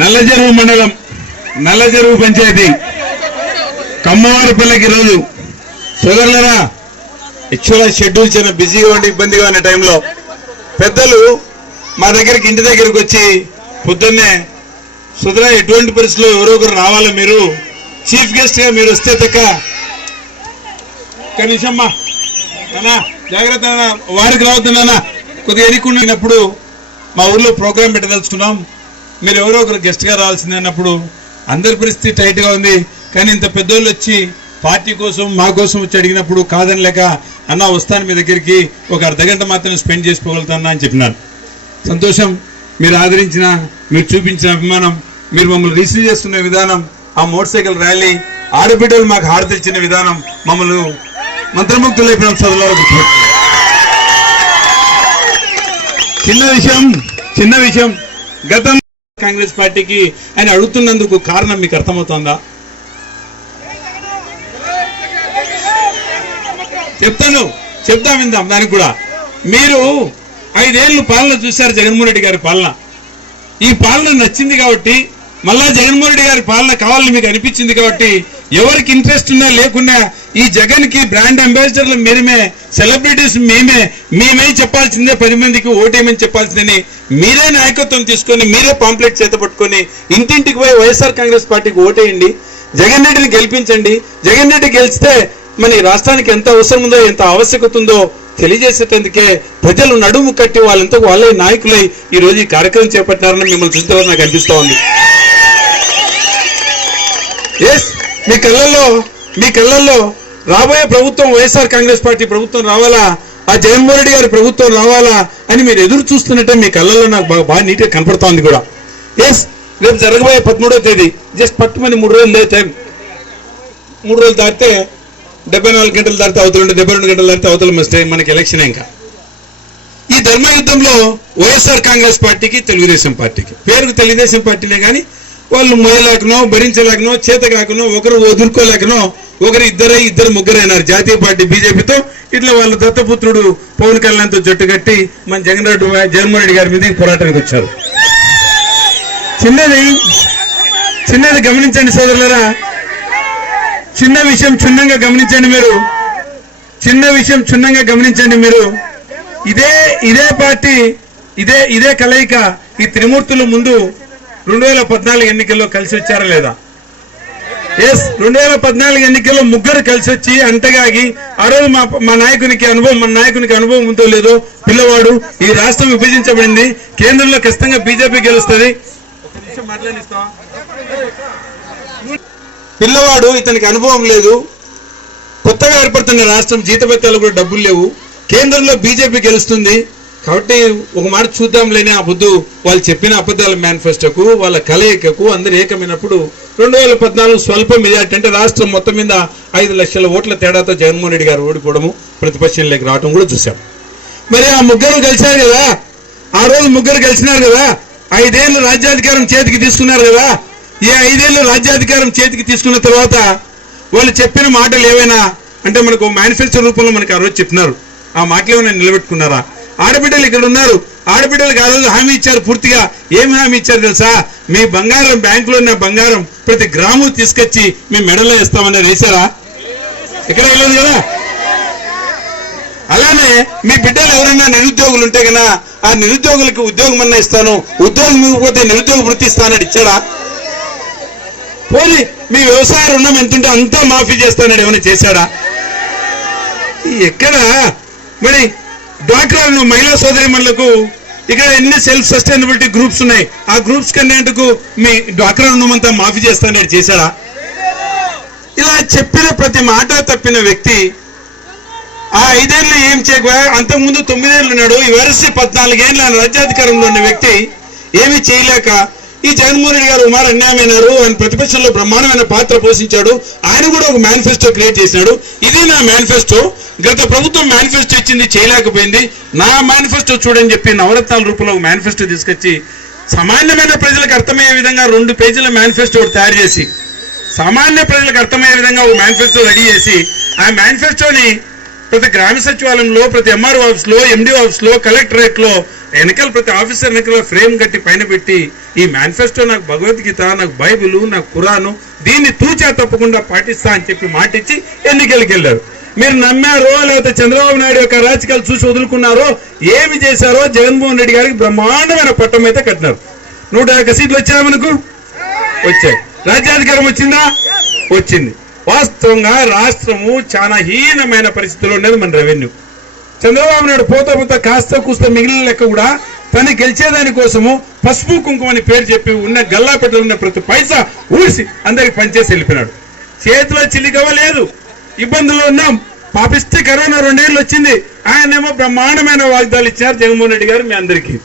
నల్లజెరువు మండలం నల్లజెరువు పంచాయతీ. కమ్మవారిపల్లెకి రోజు సోదరులరా యాక్చువల్గా షెడ్యూల్ చాలా బిజీగా ఉండి ఇబ్బందిగా ఉన్న టైంలో పెద్దలు మా దగ్గరికి ఇంటి దగ్గరికి వచ్చి పొద్దున్నే సుధరా ఎటువంటి పరిస్థితుల్లో ఎవరో ఒకరు రావాలో మీరు? చీఫ్ గెస్ట్గా మీరు వస్తే తక్క. కనీసమ్మా నానా జాగ్రత్త వారికి రావద్దు నాన్న. కొద్దిగా ఎన్నికున్నప్పుడు మా ఊర్లో ప్రోగ్రాం పెట్టదలుచుకున్నాం. మీరు ఎవరో ఒకరు గెస్ట్గా రావాల్సింది అన్నప్పుడు అందరి పరిస్థితి టైట్గా ఉంది. కానీ ఇంత పెద్దోళ్ళు వచ్చి పార్టీ కోసం మా కోసం వచ్చి అడిగినప్పుడు కాదని లేక అన్న వస్తాను మీ దగ్గరికి ఒక అర్ధ గంట మాత్రం స్పెండ్ చేసుకోగలుగుతాను అని చెప్పినాను సంతోషం మీరు ఆదరించిన మీరు చూపించిన అభిమానం మీరు మమ్మల్ని రిసీవ్ చేస్తున్న విధానం ఆ మోటార్ సైకిల్ ర్యాలీ ఆడబిడ్డలు మాకు హారతి ఇచ్చిన విధానం మమ్మల్ని మంత్రముగ్ధులైపోయిన చదువులో చిన్న విషయం చిన్న విషయం. గతం కాంగ్రెస్ పార్టీకి ఆయన అడుగుతున్నందుకు కారణం మీకు అర్థమవుతుందా? చెప్తాను. చెప్తా విందాం దానికి కూడా. మీరు ఐదేళ్ళు పాలన చూశారు జగన్మోహన్ రెడ్డి గారి పాలన. ఈ పాలన నచ్చింది కాబట్టి మళ్ళా జగన్మోహన్ రెడ్డి గారి పాలన కావాలని మీకు అనిపించింది కాబట్టి ఎవరికి ఇంట్రెస్ట్ ఉన్నా లేకున్నా ఈ జగన్కి బ్రాండ్ అంబాసిడర్లు మేమే సెలబ్రిటీస్ మేమే మేమే చెప్పాల్సిందే పది మందికి ఓటేయమని చెప్పాల్సిందని మీరే నాయకత్వం తీసుకొని మీరే పాంప్లెట్ చేత పట్టుకొని ఇంటింటికి పోయి వైఎస్ఆర్ కాంగ్రెస్ పార్టీకి ఓటేయండి జగన్ రెడ్డిని గెలిపించండి జగన్ రెడ్డి గెలిస్తే మన రాష్ట్రానికి ఎంత అవసరం ఉందో ఎంత ఆవశ్యకత ఉందో తెలియజేసేటందుకే ప్రజలు నడుము కట్టి వాళ్ళంతా వాళ్ళే నాయకులై ఈ రోజు ఈ కార్యక్రమం చేపట్టినారని మిమ్మల్ని చూస్తే నాకు అనిపిస్తా ఉంది. ఎస్ మీ కళ్ళల్లో మీ కళ్ళల్లో రాబోయే ప్రభుత్వం వైఎస్ఆర్ కాంగ్రెస్ పార్టీ ప్రభుత్వం రావాలా? ఆ జగన్మోహన్ రెడ్డి గారి ప్రభుత్వం రావాలా అని మీరు ఎదురు చూస్తున్నట్టే మీ కళ్ళల్లో నాకు బాగా బాగా నీట్గా కనపడుతోంది కూడా. ఎస్ రేపు జరగబోయే పదమూడో తేదీ. జస్ట్ పట్టుమని మూడు రోజులు లేదు టైం మూడు రోజులు దాటితే డెబ్బై నాలుగు గంటలు దాటితే అవతల డెబ్బై రెండు గంటలు దాటితే అవతల మస్తే మనకి ఎలక్షన్ ఇంకా. ఈ ధర్మ యుద్ధంలో వైఎస్ఆర్ కాంగ్రెస్ పార్టీకి తెలుగుదేశం పార్టీకి. పేరుకు తెలుగుదేశం పార్టీలే కానీ వాళ్ళు మోయలేకనో భరించలేకనో చేతగాకనో ఒకరు వదులుకోలేకనో ఒకరు ఇద్దరే ఇద్దరు ముగ్గురైనారు జాతీయ పార్టీ బీజేపీతో ఇట్లా వాళ్ళ దత్తపుత్రుడు పవన్ కళ్యాణ్తో జట్టు కట్టి మన జగన్ రెడ్డి జగన్మోహన్ రెడ్డి గారి మీద పోరాటానికి వచ్చారు. చిన్నది చిన్నది గమనించండి సోదరులరా. చిన్న విషయం క్షుణ్ణంగా గమనించండి మీరు. చిన్న విషయం క్షుణ్ణంగా గమనించండి మీరు. ఇదే ఇదే పార్టీ ఇదే ఇదే కలయిక ఈ త్రిమూర్తులు ముందు రెండు వేల పద్నాలుగు ఎన్నికల్లో కలిసి వచ్చారా లేదా? ఎస్ రెండు వేల పద్నాలుగు ఎన్నికల్లో ముగ్గురు కలిసి వచ్చి అంతగాగి ఆ రోజు మా మా నాయకునికి అనుభవం మన నాయకునికి అనుభవం ఉందో లేదో పిల్లవాడు ఈ రాష్ట్రం విభజించబడింది కేంద్రంలో ఖచ్చితంగా బీజేపీ గెలుస్తుంది. పిల్లవాడు ఇతనికి అనుభవం లేదు కొత్తగా ఏర్పడుతున్న రాష్ట్రం జీతభత్యాలు కూడా డబ్బులు లేవు కేంద్రంలో బీజేపీ గెలుస్తుంది. కాబట్టి ఒక మాట చూద్దాం లేని ఆ బుద్ధు వాళ్ళు చెప్పిన అబద్ధాల మేనిఫెస్టోకు వాళ్ళ కలయికకు అందరూ ఏకమైనప్పుడు రెండు వేల పద్నాలుగు స్వల్ప మెజార్టీ అంటే రాష్ట్రం మొత్తం మీద ఐదు లక్షల ఓట్ల తేడాతో జగన్మోహన్ రెడ్డి గారు ఓడిపోవడము ప్రతిపక్షంలోకి రావడం కూడా చూశాం. మరి ఆ ముగ్గురు కలిశారు కదా? ఆ రోజు ముగ్గురు కలిసినారు కదా? ఐదేళ్ళు రాజ్యాధికారం చేతికి తీసుకున్నారు కదా? ఈ ఐదేళ్ళు రాజ్యాధికారం చేతికి తీసుకున్న తర్వాత వాళ్ళు చెప్పిన మాటలు ఏవైనా అంటే మనకు మేనిఫెస్టో రూపంలో మనకు ఆ రోజు చెప్పినారు. ఆ మాటలు ఏమైనా నిలబెట్టుకున్నారా? ఆడబిడ్డలు ఇక్కడ ఉన్నారు. ఆడబిడ్డలకు ఆ రోజు హామీ ఇచ్చారు పూర్తిగా. ఏమి హామీ ఇచ్చారు తెలుసా? మీ బంగారం బ్యాంకులో ఉన్న బంగారం ప్రతి గ్రాము తీసుకొచ్చి మీ మెడలో ఇస్తామని వేశారా? ఎక్కడ వెళ్ళదు కదా? అలానే మీ బిడ్డలు ఎవరైనా నిరుద్యోగులు ఉంటే కదా ఆ నిరుద్యోగులకు ఉద్యోగం అన్నా ఇస్తాను. ఉద్యోగం ఇవ్వకపోతే నిరుద్యోగ వృత్తి ఇస్తానని ఇచ్చాడా పోనీ మీ వ్యవసాయ రుణం ఎంతుంటే అంతా మాఫీ చేస్తానని ఏమైనా చేశాడా ఎక్కడ? మరి డ్వాక్రా మహిళా సోదరిమణులకు ఇక్కడ ఎన్ని సెల్ఫ్ సస్టైనబిలిటీ గ్రూప్స్ ఉన్నాయి ఆ గ్రూప్స్ కన్నేందుకు మీ డ్వాక్రా రుణం అంతా మాఫీ చేస్తానని చేశారా ఇలా చెప్పిన ప్రతి మాట తప్పిన వ్యక్తి ఆ ఐదేళ్ళు ఏం చేయకపోయా అంతకుముందు తొమ్మిదేళ్ళు ఉన్నాడు ఈ వరసి పద్నాలుగేళ్ళ రాజ్యాధికారంలో ఉన్న వ్యక్తి ఏమీ చేయలేక ఈ జగన్మోహన్ రెడ్డి గారు ఉమార్ అన్యాయమైనారు ఆయన ప్రతిపక్షంలో బ్రహ్మాండమైన పాత్ర పోషించాడు. ఆయన కూడా ఒక మేనిఫెస్టో క్రియేట్ చేసినాడు. ఇది నా మేనిఫెస్టో గత ప్రభుత్వం మేనిఫెస్టో ఇచ్చింది చేయలేకపోయింది. నా మేనిఫెస్టో చూడని చెప్పి నవరత్నాల రూపంలో ఒక మేనిఫెస్టో తీసుకొచ్చి సామాన్యమైన ప్రజలకు అర్థమయ్యే విధంగా రెండు పేజీల మేనిఫెస్టో తయారు చేసి సామాన్య ప్రజలకు అర్థమయ్యే విధంగా ఒక మేనిఫెస్టో రెడీ చేసి ఆ మేనిఫెస్టోని ప్రతి గ్రామ సచివాలయంలో ప్రతి ఎంఆర్ఓ ఆఫీస్లో ఎండి ఆఫీస్లో కలెక్టరేట్లో వెనకాల ప్రతి ఆఫీసర్ వెనకాల ఫ్రేమ్ కట్టి పైన పెట్టి ఈ మేనిఫెస్టో నాకు భగవద్గీత నాకు బైబిల్ నాకు ఖురాను దీన్ని తూచా తప్పకుండా పాటిస్తా అని చెప్పి మాటిచ్చి ఎన్నికలకు వెళ్ళారు. మీరు నమ్మారో లేకపోతే చంద్రబాబు నాయుడు యొక్క రాజకీయాలు చూసి వదులుకున్నారో ఏమి చేశారో జగన్మోహన్ రెడ్డి గారికి బ్రహ్మాండమైన పట్టం అయితే కట్టినారు. నూట యాభై సీట్లు వచ్చాయా మనకు? వచ్చాయి. రాజ్యాధికారం వచ్చిందా? వచ్చింది. వాస్తవంగా రాష్ట్రము చాలా హీనమైన పరిస్థితిలో ఉండేది మన రెవెన్యూ. చంద్రబాబు నాయుడు పోతా పోతా కాస్త కూస్త మిగిలిన లెక్క కూడా తను గెలిచేదాని కోసము పసుపు కుంకుమ అని పేరు చెప్పి ఉన్న గల్లాపెట్టలు ఉన్న ప్రతి పైసా ఊసి అందరికి పనిచేసి వెళ్ళిపోయినాడు. చేతిలో చిలికవ లేదు. ఇబ్బందుల్లో ఉన్నాం. పాపిస్తే కరోనా రెండేళ్ళు వచ్చింది. ఆయనేమో బ్రహ్మాండమైన వాగ్దాలు ఇచ్చినారు జగన్మోహన్ రెడ్డి గారు మీ అందరికీ.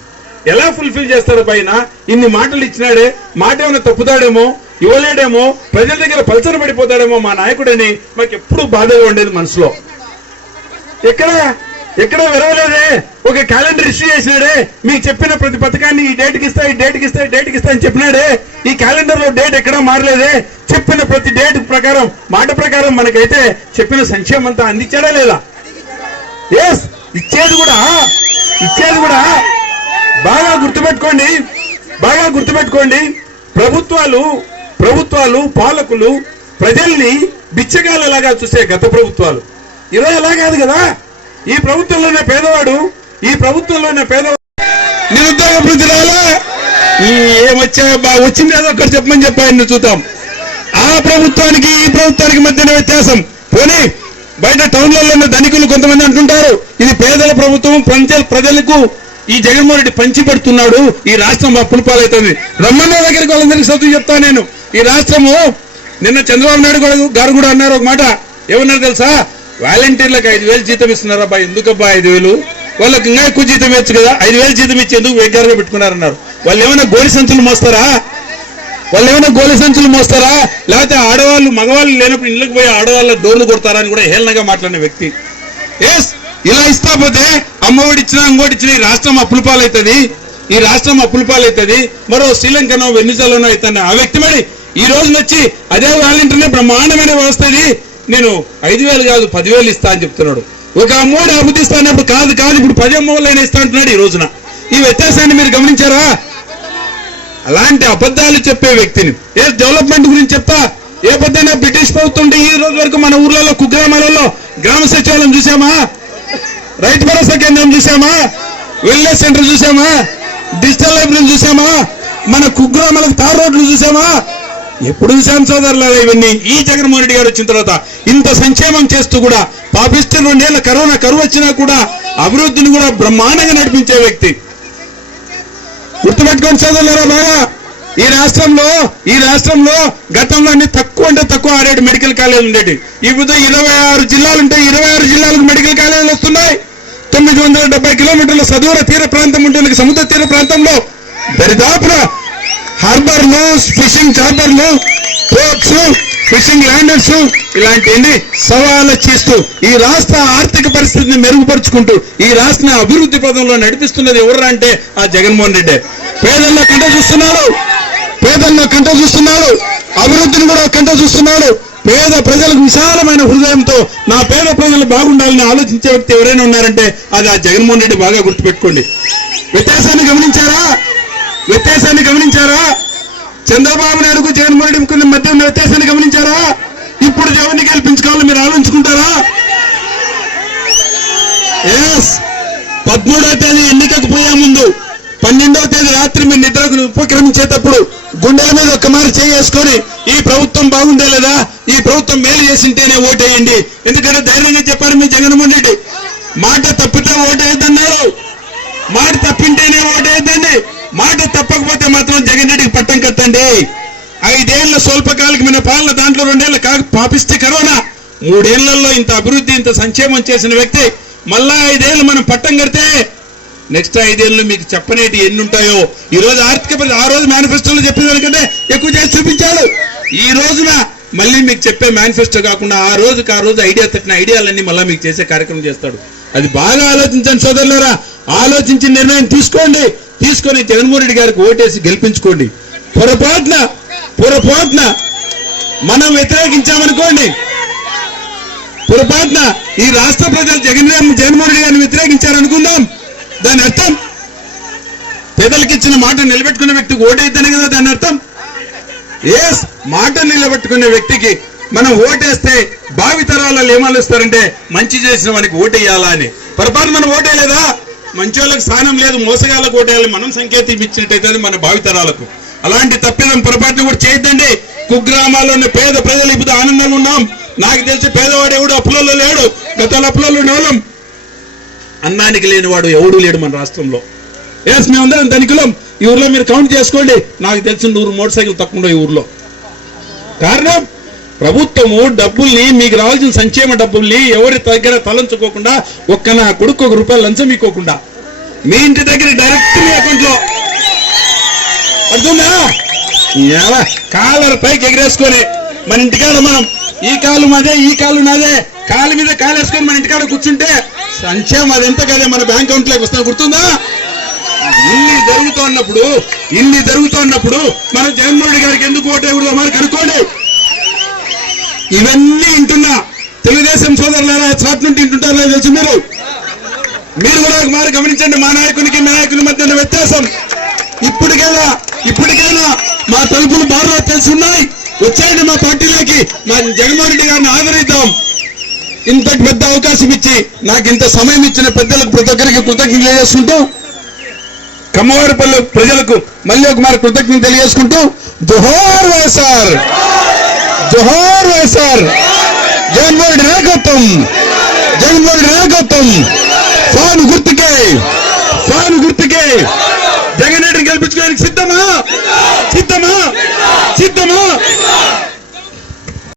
ఎలా ఫుల్ఫిల్ చేస్తారు పైన ఇన్ని మాటలు ఇచ్చినాడే మాట ఏమైనా తప్పుతాడేమో ఇవ్వలేడేమో ప్రజల దగ్గర పలచన పడిపోతాడేమో మా నాయకుడని మాకు ఎప్పుడు బాధగా ఉండేది మనసులో. ఎక్కడ? ఎక్కడ విరవలేదే ఒక క్యాలెండర్ ఇష్యూ చేసినాడే మీకు చెప్పిన ప్రతి పథకాన్ని ఈ డేట్కి ఇస్తా ఈ డేట్కి ఇస్తా ఈ డేట్కి ఇస్తా అని చెప్పినాడే ఈ క్యాలెండర్లో డేట్ ఎక్కడా మారలేదే? చెప్పిన ప్రతి డేట్ ప్రకారం మాట ప్రకారం మనకైతే చెప్పిన సంక్షేమం అంతా అందించాడా లేదా? ఎస్ ఇచ్చేది కూడా ఇచ్చేది కూడా. బాగా గుర్తుపెట్టుకోండి బాగా గుర్తుపెట్టుకోండి. ప్రభుత్వాలు ప్రభుత్వాలు పాలకులు ప్రజల్ని బిచ్చగాళ్ళలాగా చూసే గత ప్రభుత్వాలు. ఈరోజు అలా కాదు కదా? ఈ ప్రభుత్వంలోనే పేదవాడు ఈ ప్రభుత్వంలోనే పేదవాడు నిరుద్యోగ వృద్ధి ఏమొచ్చా బా వచ్చింది ఏదో ఒకటి చెప్పమని చెప్పాయని చూద్దాం. ఆ ప్రభుత్వానికి ఈ ప్రభుత్వానికి మధ్యన వ్యత్యాసం. పోనీ బయట టౌన్లలో ఉన్న ధనికులు కొంతమంది అంటుంటారు ఇది పేదల ప్రభుత్వం ప్రజల ప్రజలకు ఈ జగన్మోహన్ రెడ్డి పంచి పెడుతున్నాడు ఈ రాష్ట్రం అప్పులు పాలవుతుంది రమ్మన్న దగ్గరికి వాళ్ళందరికీ చదువు చెప్తా నేను. ఈ రాష్ట్రము నిన్న చంద్రబాబు నాయుడు కూడా గారు కూడా అన్నారు ఒక మాట. ఏమన్నారు తెలుసా? వాలంటీర్లకు ఐదు వేలు జీతం ఇస్తున్నారు అబ్బా ఎందుకబ్బా ఐదు వేలు? వాళ్ళకి ఇంకా ఎక్కువ జీతం ఇవ్వచ్చు కదా ఐదు వేలు జీతం ఇచ్చి ఎందుకు వేగ్గారుగా పెట్టుకున్నారన్నారు. వాళ్ళు ఏమైనా గోలి సంచులు మోస్తారా? వాళ్ళు ఏమైనా గోలి సంచులు మోస్తారా? లేకపోతే ఆడవాళ్ళు మగవాళ్ళు లేనప్పుడు ఇళ్ళకి పోయి ఆడవాళ్ళ డోర్లు కొడతారా అని కూడా హేళనగా మాట్లాడిన వ్యక్తి. ఎస్ ఇలా ఇస్తా పోతే అమ్మఒడి ఇచ్చినా ఇంకోటి ఇచ్చినా ఈ రాష్ట్రం అప్పుల పాలవుతుంది ఈ రాష్ట్రం అప్పుల పాలవుతుంది మరో శ్రీలంకనో వెన్నిజలోనో అవుతుంది ఆ వ్యక్తి మరి ఈ రోజున వచ్చి అదే వాలంటీర్నే బ్రహ్మాండమైన వ్యవస్థ ఇది. నేను ఐదు వేలు కాదు పదివేలు ఇస్తా అని చెప్తున్నాడు. ఒక మూడు అభివృద్ధి ఇస్తానప్పుడు కాదు కాదు ఇప్పుడు పది అమ్మోళ్ళైనా ఇస్తా అంటున్నాడు ఈ రోజున. ఈ వ్యత్యాసాన్ని మీరు గమనించారా? అలాంటి అబద్ధాలు చెప్పే వ్యక్తిని. ఏ డెవలప్మెంట్ గురించి చెప్తా? ఏ పొద్దున బ్రిటిష్ ప్రభుత్వం ఈ రోజు వరకు మన ఊర్లలో కుగ్రామాలలో గ్రామ సచివాలయం చూసామా రైతు భరోసా కేంద్రం చూసామా వెల్నెస్ సెంటర్ చూసామా డిజిటల్ లైబ్రరీ చూసామా మన కుగ్రామాలకు తార్ రోడ్లు చూసామా ఎప్పుడు చూసాం సోదరులారా ఇవన్నీ? ఈ జగన్మోహన్ రెడ్డి గారు వచ్చిన తర్వాత ఇంత సంక్షేమం చేస్తూ కూడా పాపిస్తే రెండేళ్ళ కరోనా కరువు వచ్చినా కూడా అభివృద్ధిని కూడా బ్రహ్మాండంగా నడిపించే వ్యక్తి. గుర్తుపెట్టుకోండి చదువులారా బాగా. ఈ రాష్ట్రంలో ఈ రాష్ట్రంలో గతంలో అన్ని తక్కువ అంటే తక్కువ ఆరేడు మెడికల్ కాలేజీలు ఉండేవి ఇప్పుడు ఇరవై ఆరు జిల్లాలు ఉంటే ఇరవై ఆరు జిల్లాలకు మెడికల్ కాలేజీలు వస్తున్నాయి. తొమ్మిది వందల డెబ్బై కిలోమీటర్ల సదూర తీర ప్రాంతం ఉంటుంది సముద్ర తీర ప్రాంతంలో దరిదాపున హార్బర్లు ఫిషింగ్ చార్బర్లు పోర్ట్స్ ఫిషింగ్ ల్యాండర్స్ ఇలాంటివన్నీ సవాలు చేస్తూ ఈ రాష్ట్ర ఆర్థిక పరిస్థితిని మెరుగుపరుచుకుంటూ ఈ రాష్ట్ర అభివృద్ధి పదంలో నడిపిస్తున్నది ఎవరు అంటే ఆ జగన్మోహన్ రెడ్డి. పేదల్లో కంట చూస్తున్నాడు. పేదల్లో కంట చూస్తున్నాడు. అభివృద్ధిని కూడా కంట చూస్తున్నాడు. పేద ప్రజలకు విశాలమైన హృదయంతో నా పేద ప్రజలు బాగుండాలని ఆలోచించే వ్యక్తి ఎవరైనా ఉన్నారంటే అది ఆ జగన్మోహన్ రెడ్డి బాగా గుర్తుపెట్టుకోండి. వ్యత్యాసాన్ని గమనించారా? వ్యత్యాసాన్ని గమనించారా? చంద్రబాబు నాయుడుకు జగన్మోహన్ రెడ్డికి మధ్య ఉన్న వ్యత్యాసాన్ని గమనించారా? ఇప్పుడు ఎవరిని గెలిపించుకోవాలని మీరు ఆలోచించుకుంటారా? ఎస్ పదమూడవ తేదీ ఎన్నికకు పోయే ముందు పన్నెండవ తేదీ రాత్రి మీరు నిద్రకు ఉపక్రమించేటప్పుడు గుండెల మీద ఒక్క మారి చేసుకొని ఈ ప్రభుత్వం బాగుండే లేదా? ఈ ప్రభుత్వం మేలు చేసింటేనే ఓటేయండి. ఎందుకంటే ధైర్యంగా చెప్పారు మీ జగన్మోహన్ రెడ్డి. మాట తప్పితే ఓటేయద్దన్నారు. మాట తప్పింటేనే ఓటేయద్దండి రెడ్డికి ఐదేళ్ళ స్వల్పకాలికమైన పాలన దాంట్లో రెండేళ్ళ కాక పాపిస్తే కరోనా. మూడేళ్ళలో ఇంత అభివృద్ధి ఇంత సంక్షేమం చేసిన వ్యక్తి మళ్ళా ఐదేళ్ళు మనం పట్టం కడితే నెక్స్ట్ ఐదేళ్ళు మీకు చెప్పనేటి ఎన్ని ఉంటాయో ఈ రోజు ఆర్థిక ఆ రోజు మేనిఫెస్టోలో చెప్పిన దానికంటే ఎక్కువ చేసి చూపించాడు. ఈ రోజున మళ్ళీ మీకు చెప్పే మేనిఫెస్టో కాకుండా ఆ రోజుకి ఆ రోజు ఐడియా తట్టిన ఐడియాలన్నీ మళ్ళీ మీకు చేసే కార్యక్రమం చేస్తాడు. అది బాగా ఆలోచించండి సోదరులారా. ఆలోచించి నిర్ణయం తీసుకోండి. తీసుకొని జగన్మోహన్ రెడ్డి గారికి ఓటేసి గెలిపించుకోండి. పొరపాటున పొరపాటున మనం వ్యతిరేకించామనుకోండి పొరపాటున ఈ రాష్ట్ర ప్రజలు జగన్ జగన్మోహన్ రెడ్డి గారిని వ్యతిరేకించారనుకుందాం. దాని అర్థం పేదలకు ఇచ్చిన మాట నిలబెట్టుకున్న వ్యక్తికి ఓటైతేనే కదా దాని అర్థం. ఎస్ మాట నిలబెట్టుకునే వ్యక్తికి మనం ఓటేస్తే భావి తరాలలో ఏమాలుస్తారంటే మంచి చేసిన వానికి ఓటేయాలా అని. పొరపాటు మనం ఓటేయలేదా? మంచి వాళ్ళకి స్థానం లేదు మోసగాళ్ళకు ఓటేయాలి మనం సంకేతం ఇచ్చినట్టయితే మన భావితరాలకు అలాంటి తప్పిదం పొరపాటును కూడా చేయొద్దండి. కుగ్రామాల్లో ఉన్న పేద ప్రజలు ఇప్పుడు ఆనందంగా ఉన్నాం. నాకు తెలిసి పేదవాడు ఎవడు అప్పులలో లేడు. గత అప్పులలో ఉండేవాళ్ళం. అన్నానికి లేనివాడు ఎవడు లేడు మన రాష్ట్రంలో. ఎస్ మేమందరం ధనికులం. ఈ ఊర్లో మీరు కౌంట్ చేసుకోండి. నాకు తెలిసిన నూరు మోటార్ సైకిల్ తక్కువ ఈ ఊర్లో. కారణం? ప్రభుత్వము డబ్బుల్ని మీకు రావాల్సిన సంక్షేమ డబ్బుల్ని ఎవరి దగ్గర తలంచుకోకుండా ఒక్క నా కొడుకు ఒక రూపాయలు లంచం ఇవ్వకుండా. మీ ఇంటి దగ్గర డైరెక్ట్ అర్థందా ఎలా కాలర్ పైకి ఎగరేసుకొని మన ఇంటికాడ మనం ఈ కాలు మాదే ఈ కాలు నాదే. కాలు మీద కాలు వేసుకొని మన ఇంటికాడ కూర్చుంటే సంక్షేమం అది ఎంత కదే మన బ్యాంక్ అకౌంట్లోకి వస్తా గుర్తుందా ఇన్ని జరుగుతున్నప్పుడు ఇన్ని జరుగుతున్నప్పుడు మన జగన్మోహన్ రెడ్డి గారికి ఎందుకు ఓటేకూడదు మరి కనుక్కోండి. ఇవన్నీ వింటున్నా. తెలుగుదేశం సోదరులారా చాట్ నుండి వింటుంటారా తెలిసి మీరు. మీరు కూడా ఒక మారు గమనించండి మా నాయకునికి మీ నాయకుని మధ్య వ్యత్యాసం. ఇప్పటికైనా ఇప్పటికైనా మా తలుపులు బాగా తెలుసున్నాయి. వచ్చేయండి మా పార్టీలోకి. మా జగన్మోహన్ రెడ్డి గారిని ఆదరిద్దాం. ఇంత పెద్ద అవకాశం ఇచ్చి నాకు ఇంత సమయం ఇచ్చిన పెద్దలకు ప్రతి ఒక్కరికి కృతజ్ఞతలు తెలియజేసుకుంటూ కమ్మవారిపల్లి ప్రజలకు మళ్ళీ ఒక మరి కృతజ్ఞతలు తెలియజేసుకుంటూ జోహార్ వైఎస్ఆర్. జోహార్ వైఎస్ఆర్. జగన్మోహన్ రెడ్డి నాయకత్వం. జగన్మోహన్ రెడ్డి నాయకత్వం. ఫ్యాన్ గుర్తుకే. ఫ్యాన్ గుర్తుకే. జగన్ రెడ్డిని గెలిపించుకోవడానికి సిద్ధమా? సిద్ధమా? సిద్ధమా?